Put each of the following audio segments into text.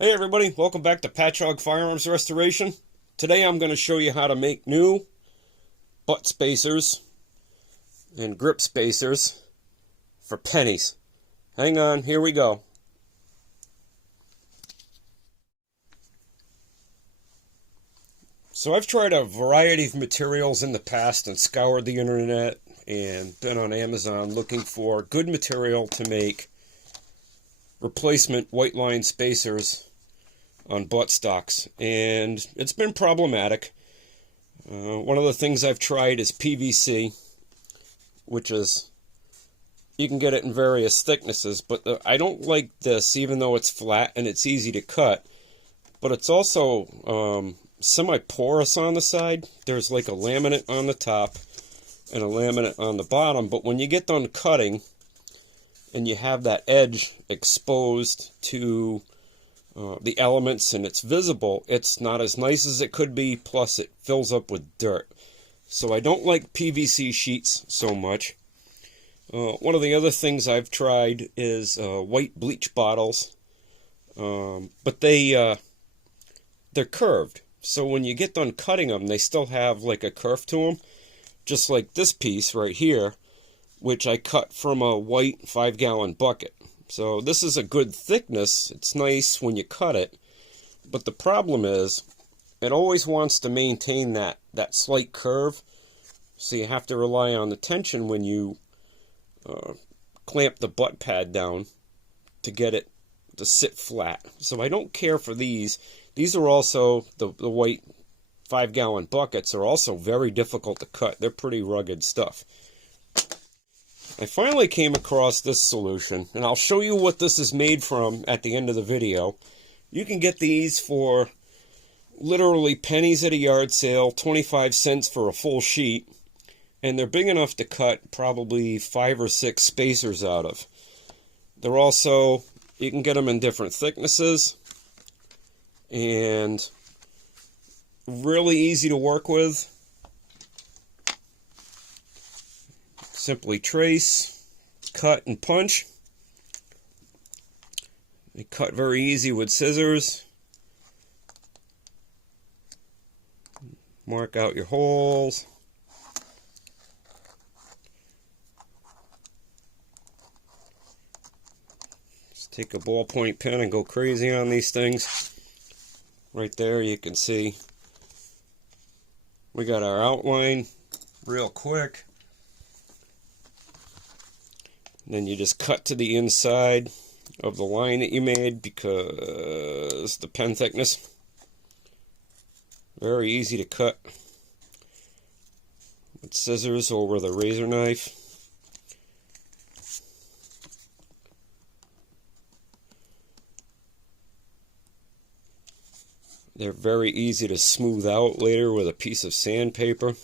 Hey everybody, welcome back to Patchogue Firearms Restoration. Today I'm going to show you how to make new butt spacers and grip spacers for pennies. Hang on, here we go. So I've tried a variety of materials in the past and scoured the internet and been on Amazon looking for good material to make replacement Whiteline spacers on buttstocks, and it's been problematic. One of the things I've tried is PVC, which is, you can get it in various thicknesses, but I don't like this, even though it's flat and it's easy to cut, but it's also semi-porous on the side. There's like a laminate on the top and a laminate on the bottom, but when you get done cutting and you have that edge exposed to the elements and it's visible, it's not as nice as it could be, plus it fills up with dirt. So I don't like PVC sheets so much. One of the other things I've tried is white bleach bottles, but they're curved. So when you get done cutting them, they still have like a curve to them, just like this piece right here, which I cut from a white 5-gallon bucket. So this is a good thickness. It's nice when you cut it, but the problem is it always wants to maintain that slight curve, so you have to rely on the tension when you clamp the butt pad down to get it to sit flat. So I don't care for these. These are also, the white 5-gallon buckets are also very difficult to cut. They're pretty rugged stuff. I finally came across this solution, and I'll show you what this is made from at the end of the video. You can get these for literally pennies at a yard sale, 25 cents for a full sheet, and they're big enough to cut probably 5 or 6 spacers out of. They're also, you can get them in different thicknesses, and really easy to work with. Simply trace, cut, and punch. They cut very easy with scissors. Mark out your holes. Just take a ballpoint pen and go crazy on these things. Right there you can see we got our outline real quick. Then you just cut to the inside of the line that you made, because the pen thickness, very easy to cut with scissors or with a razor knife. They're very easy to smooth out later with a piece of sandpaper.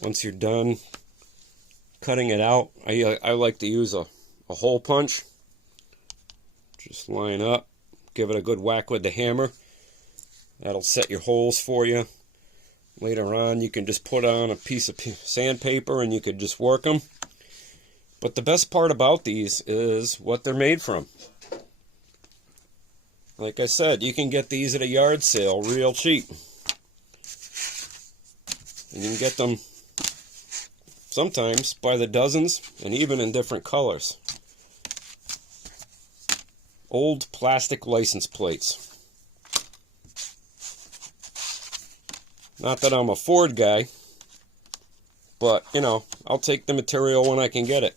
Once you're done cutting it out, I like to use a hole punch. Just line up, give it a good whack with the hammer. That'll set your holes for you. Later on, you can just put on a piece of sandpaper and you could just work them. But the best part about these is what they're made from. Like I said, you can get these at a yard sale real cheap. And you can get them sometimes by the dozens, and even in different colors. Old plastic license plates. Not that I'm a Ford guy, but, you know, I'll take the material when I can get it.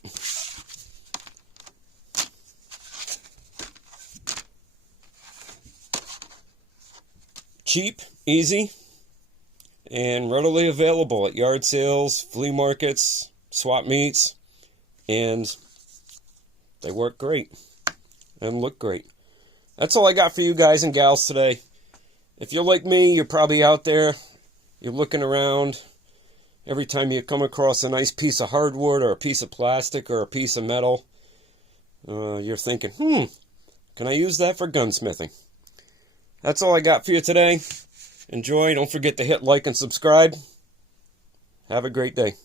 Cheap, easy, and readily available at yard sales, flea markets, swap meets, and they work great and look great. That's all I got for you guys and gals today. If you're like me, you're probably out there, you're looking around. Every time you come across a nice piece of hardwood or a piece of plastic or a piece of metal, you're thinking, Can I use that for gunsmithing? That's all I got for you today. Enjoy. Don't forget to hit like and subscribe. Have a great day.